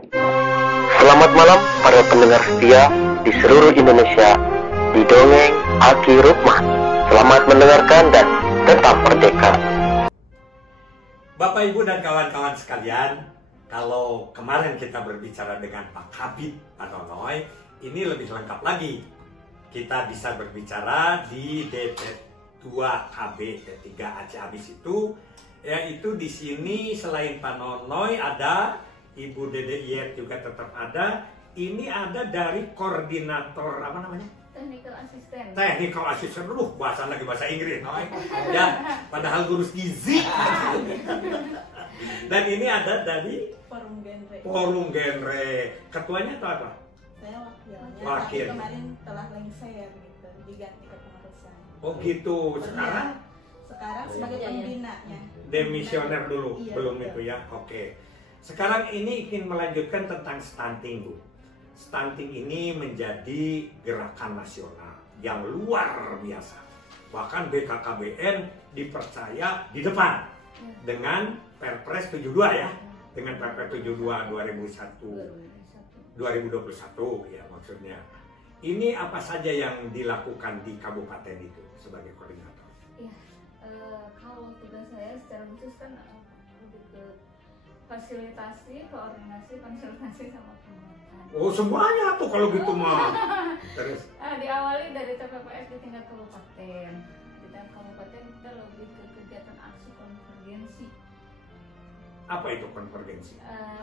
Selamat malam para pendengar setia di seluruh Indonesia di Dongeng Aki Rukman. Selamat mendengarkan dan tetap merdeka. Bapak, Ibu, dan kawan-kawan sekalian, kalau kemarin kita berbicara dengan Pak Kabid Panonoy, ini lebih lengkap lagi. Kita bisa berbicara di DP2KB D3 Aceh Abis itu, yaitu di sini selain Pak Nonoy ada Ibu Dede Iyet juga tetap ada. Ini ada dari koordinator apa namanya? Technical assistant. Bahasa lagi bahasa Inggris, Noy. Ya, padahal gurus gizi. Dan ini ada dari Forum Genre. Ketuanya itu apa? Saya wakilnya. Wakil. Tapi kemarin telah lengser gitu, diganti kepengurusan. Oh gitu. Sekarang Sebagai pembinanya. demisioner dulu, Iya, belum betul. itu ya. Oke. Sekarang ini ingin melanjutkan tentang stunting, Bu. Stunting ini menjadi gerakan nasional yang luar biasa. Bahkan BKKBN dipercaya di depan dengan Perpres 72 ya. Dengan Perpres 72 2021 ya maksudnya. Ini apa saja yang dilakukan di kabupaten itu sebagai koordinator? Ya, kalau tugas saya secara khusus kan lebih ke fasilitasi, koordinasi, konsultasi sama penguatan. Oh semuanya tuh kalau gitu mah. Terus? Diawali dari TPPS di tingkat kabupaten. Di tingkat kabupaten kita lebih ke kegiatan aksi konvergensi. Apa itu konvergensi?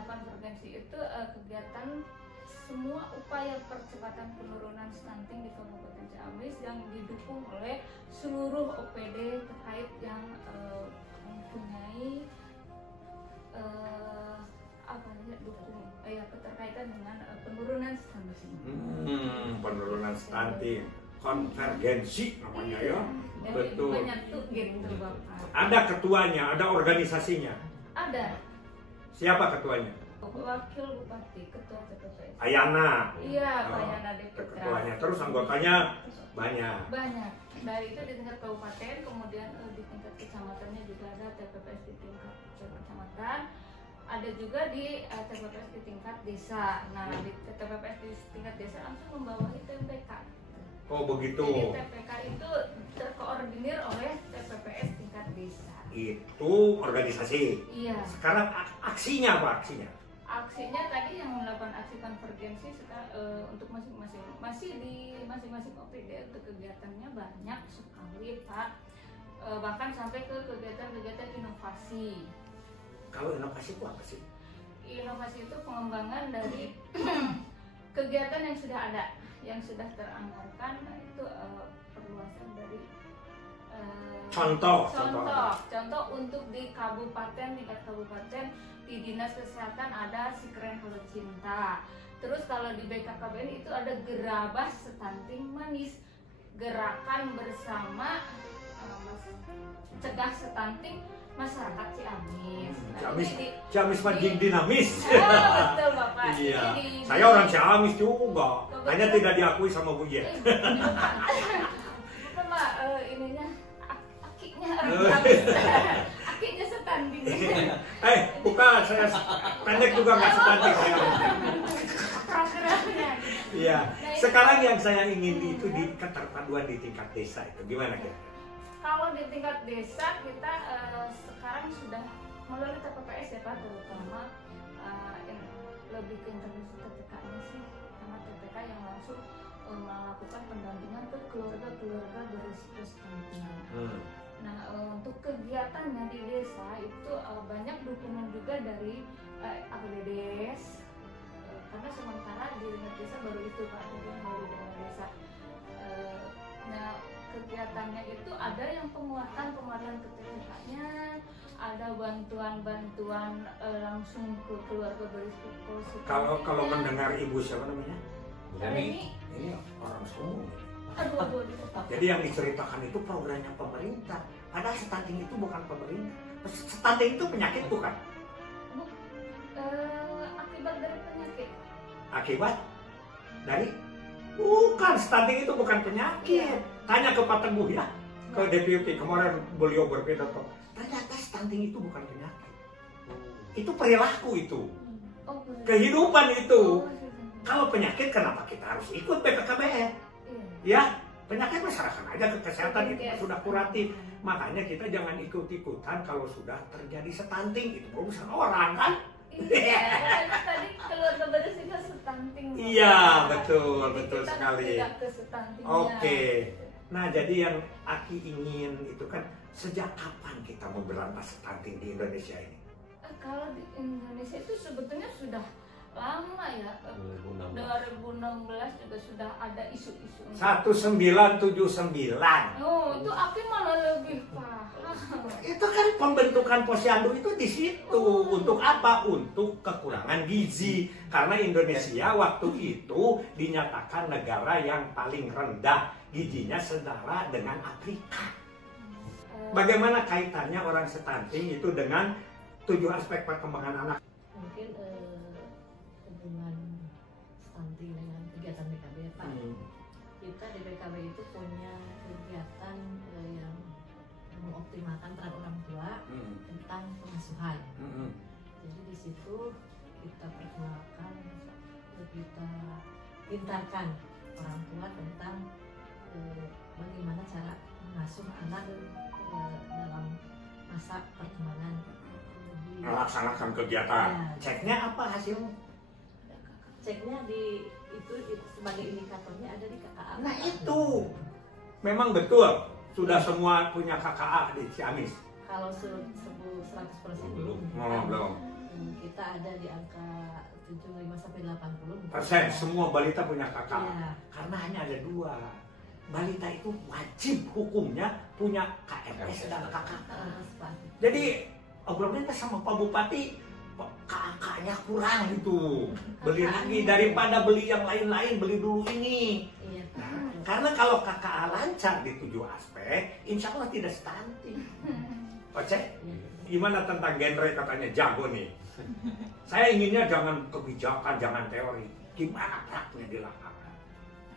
Konvergensi itu kegiatan semua upaya percepatan penurunan stunting di Kabupaten Ciamis yang didukung oleh seluruh OPD terkait yang mempunyai keterkaitan dengan penurunan stunting. Penurunan stunting, konvergensi namanya ya. Dan Betul. banyak tuh gitu Bapak. Ada ketuanya, ada organisasinya. Ada Siapa ketuanya? wakil bupati, ketua TPPS. Ayana. Iya, Oh, Ayana Deputra. ketuanya. Terus anggotanya banyak. Banyak. Dari itu di tingkat kabupaten, kemudian di tingkat kecamatannya juga ada TPPS di tingkat kecamatan. Ada juga di TPPS di tingkat desa. Nah, di TPPS di tingkat desa langsung membawahi TPK. Oh begitu. Jadi TPK itu terkoordinir oleh TPPS tingkat desa. Itu organisasi. Iya. Sekarang aksinya apa aksinya? Aksinya tadi yang melakukan aksi konvergensi untuk masing-masing, masih di masing-masing OPD untuk kegiatannya banyak sekali Pak. Bahkan sampai ke kegiatan-kegiatan inovasi. Kalau inovasi itu apa sih? Inovasi itu pengembangan dari kegiatan yang sudah ada, yang sudah teranggarkan, itu perluasan dari Contoh. Contoh untuk di kabupaten, tingkat kabupaten di dinas kesehatan ada si keren kalau cinta. Terus kalau di BKKBN itu ada gerabah stunting manis, gerakan bersama cegah stunting masyarakat Ciamis. Ciamis makin dinamis. Betul Bapak. Iya. Jadi, Saya orang Ciamis juga. Hanya tidak diakui sama Bu Iyet. Bukan Pak, ininya akinya Ciamis. Akinya stunting. Bukan, saya pendek juga nggak stunting saya. Programnya. Iya. Sekarang yang saya ingin itu di keterpaduan di tingkat desa itu gimana kira? Kalau di tingkat desa kita sekarang sudah melalui TPPS ya Pak, terutama yang lebih ke intervensi TPK-nya sih, karena TPK yang langsung melakukan pendampingan ke keluarga-keluarga berisiko stunting. Nah untuk kegiatannya di desa itu banyak dukungan juga dari APBDes, karena sementara di tingkat desa baru itu Pak, jadi melalui dana desa. Nah kegiatannya itu ada yang penguatan ke TPK-nya, ada bantuan langsung ke keluarga berisiko. Kalau mendengar ibu siapa namanya? Ini orang Solo. aduh. Jadi yang diceritakan itu programnya pemerintah. Padahal stunting itu bukan pemerintah. Stunting itu penyakit bukan? Akibat dari penyakit. Akibat dari? Bukan, stunting itu bukan penyakit. Tanya ke Pak Teguh ya, ke deputi kemarin beliau berbeda. Ternyata stunting itu bukan penyakit. Itu perilaku itu. Oh, kehidupan itu. Oh, iya. Kalau penyakit kenapa kita harus ikut BPKBR? Iya. Ya, penyakit masyarakat aja ke kesehatan itu Yes. sudah kuratif. Makanya kita jangan ikut-ikutan kalau sudah terjadi stunting, itu urusan orang kan? Iya, karena tadi keluarga beresiko stunting. Iya, betul, Jadi betul kita sekali. tidak ke stuntingnya. Oke. Nah, jadi yang Aki ingin itu kan sejak kapan kita memberantas stunting di Indonesia ini? Kalau di Indonesia itu sebetulnya sudah lama ya. 2016 juga sudah ada isu-isu. 1979. Oh, itu Aki malah lebih paham. Itu kan pembentukan posyandu itu di situ. Untuk apa? Untuk kekurangan gizi. Karena Indonesia waktu itu dinyatakan negara yang paling rendah gizinya setara dengan Afrika. Bagaimana kaitannya orang stunting itu dengan 7 aspek perkembangan anak? Mungkin hubungan stunting dengan kegiatan BKB ya Pak. Kita di BKB itu punya kegiatan yang mengoptimalkan peran orang tua tentang pengasuhan. Jadi di situ kita perkenalkan, kita pintarkan orang tua tentang bagaimana cara mengasuh anak dalam masa perkembangan. Melaksanakan kegiatan. Ya. Ceknya apa hasilnya? Ceknya di itu sebagai indikatornya ada di KKA. Nah itu memang betul sudah semua punya KKA di Ciamis. Kalau 100% belum. Belum. Kita ada di angka 75 sampai 80%. Persen semua balita punya KKA. Iya. Karena hanya ada 2. Balita itu wajib hukumnya punya KMS dan KKA. Jadi obrolannya sama Pak Bupati, KKA-nya kurang itu. Beli lagi daripada beli yang lain-lain, beli dulu ini. Iya. Karena kalau KKA lancar di 7 aspek, insya Allah tidak stunting. Oce, gimana tentang genre katanya jago nih? Saya inginnya jangan kebijakan, jangan teori. Gimana prakteknya di lapangan?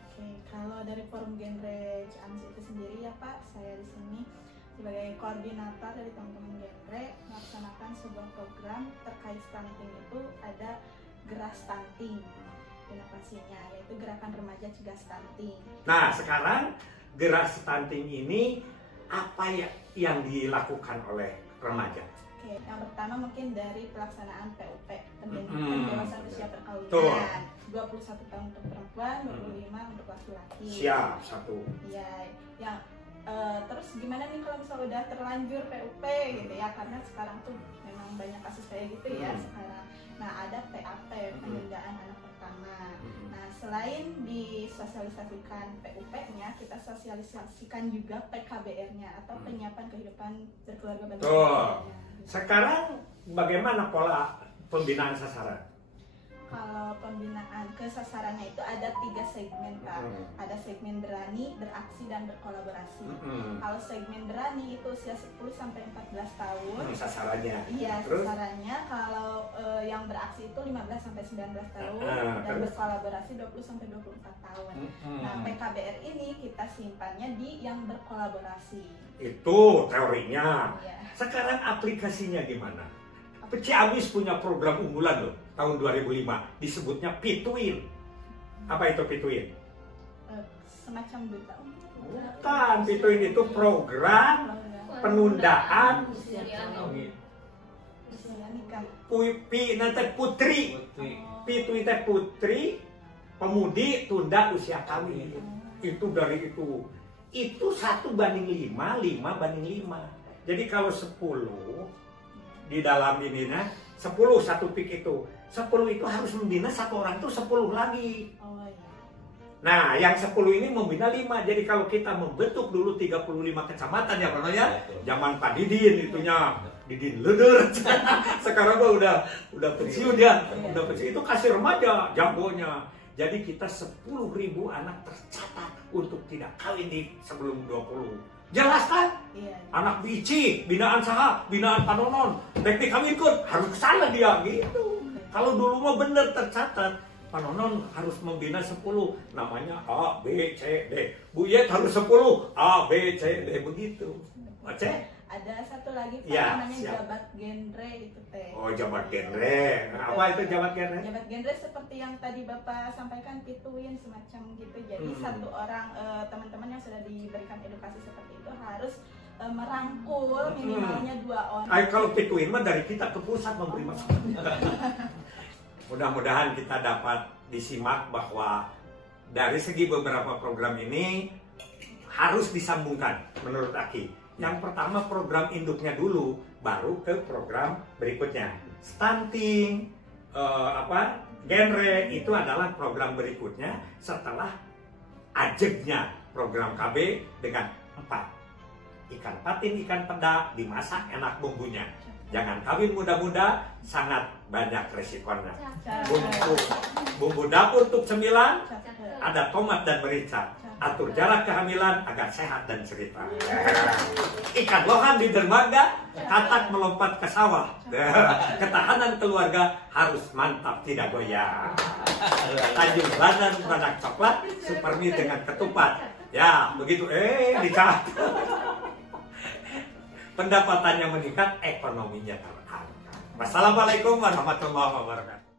Oke, kalau dari forum genre Ciamis itu sendiri ya Pak, saya di sini sebagai koordinator dari teman-teman genre melaksanakan sebuah program terkait stunting. Itu ada Gerak Stunting inovasinya, yaitu Gerakan Remaja Cegah Stunting. Nah, sekarang Gerak Stunting ini apa ya yang dilakukan oleh remaja? Oke, yang pertama mungkin dari pelaksanaan PUP, Mm-mm. pendewasaan usia Tuh. perkawinan. 21 tahun untuk perempuan, 25 untuk laki-laki. Siap, satu. Iya, yang terus gimana nih kalau misalnya udah terlanjur PUP gitu ya, karena sekarang tuh memang banyak kasus kayak gitu ya sekarang. Nah, ada PAP, penundaan anak pertama. Nah, selain disosialisasikan PUP-nya, kita sosialisasikan juga PKBR-nya atau penyiapan kehidupan berkeluarga Tuh. berencana. Sekarang bagaimana pola pembinaan sasaran? Kalau pembinaan kesasarannya itu ada 3 segmen Kak. Ada segmen berani, beraksi, dan berkolaborasi. Kalau segmen berani itu usia 10 sampai 14 tahun. Sasarannya. Iya, Terus? sasarannya kalau yang beraksi itu 15 sampai 19 tahun dan Terus? berkolaborasi 20 sampai 24 tahun. Nah, PKBR ini kita simpannya di yang berkolaborasi. Itu teorinya. Iya. Sekarang aplikasinya gimana? Ciamis punya program unggulan loh, tahun 2005, disebutnya Pituin. Apa itu Pituin? Semacam duta. Bukan, Pituin itu program penundaan Usia nikah. nanti putri. Pituin teh putri, pemudi tunda usia kawin. Itu dari itu. Itu 1:5, 5:5. Jadi kalau 10 di dalam ininya 10 satu pik itu 10 itu harus membina satu orang itu 10 lagi. Oh iya. Nah yang 10 ini membina 5. Jadi kalau kita membentuk dulu 35 kecamatan ya Pak ya, zaman Pak Didin itunya Didin Leder. Sekarang udah pensiun ya, udah pensiun itu kasih remaja jagonya. Jadi kita 10.000 anak tercatat untuk tidak kawin di sebelum 20. Jelas kan? Iya. Anak bici, binaan saha, binaan panonon, teknik kawin harus kesana dia gitu. Kalau dulu mah bener tercatat, panonon harus membina 10, namanya A, B, C, D. Buyet harus 10, A, B, C, D begitu. Oke? Ada satu lagi Pak, Ya, namanya siap. jabat genre itu teh. Oh, jabat genre. Nah, apa itu jabat genre? Jabat genre seperti yang tadi Bapak sampaikan, pituin semacam gitu. Jadi satu orang teman-teman yang sudah diberikan edukasi seperti itu harus merangkul minimalnya 2 orang. Kalau pituin mah dari kita ke pusat memberi masukan. Mudah-mudahan kita dapat disimak bahwa dari segi beberapa program ini harus disambungkan menurut Aki. Yang pertama program induknya dulu, baru ke program berikutnya. Stunting, genre itu adalah program berikutnya setelah ajegnya program KB dengan 4. Ikan patin, ikan peda dimasak enak bumbunya. Jangan kawin muda-muda, sangat banyak resikonya. Bumbu dapur untuk 9, ada tomat dan merica. Atur jarak kehamilan agar sehat dan cerita. Ikan lohan di dermaga, katak melompat ke sawah. Ketahanan keluarga harus mantap tidak goyah. Tanjung Banan banak coklat, supermi dengan ketupat. Ya, begitu. Dicatat. Pendapatannya meningkat, ekonominya terangkat. Wassalamualaikum warahmatullahi wabarakatuh.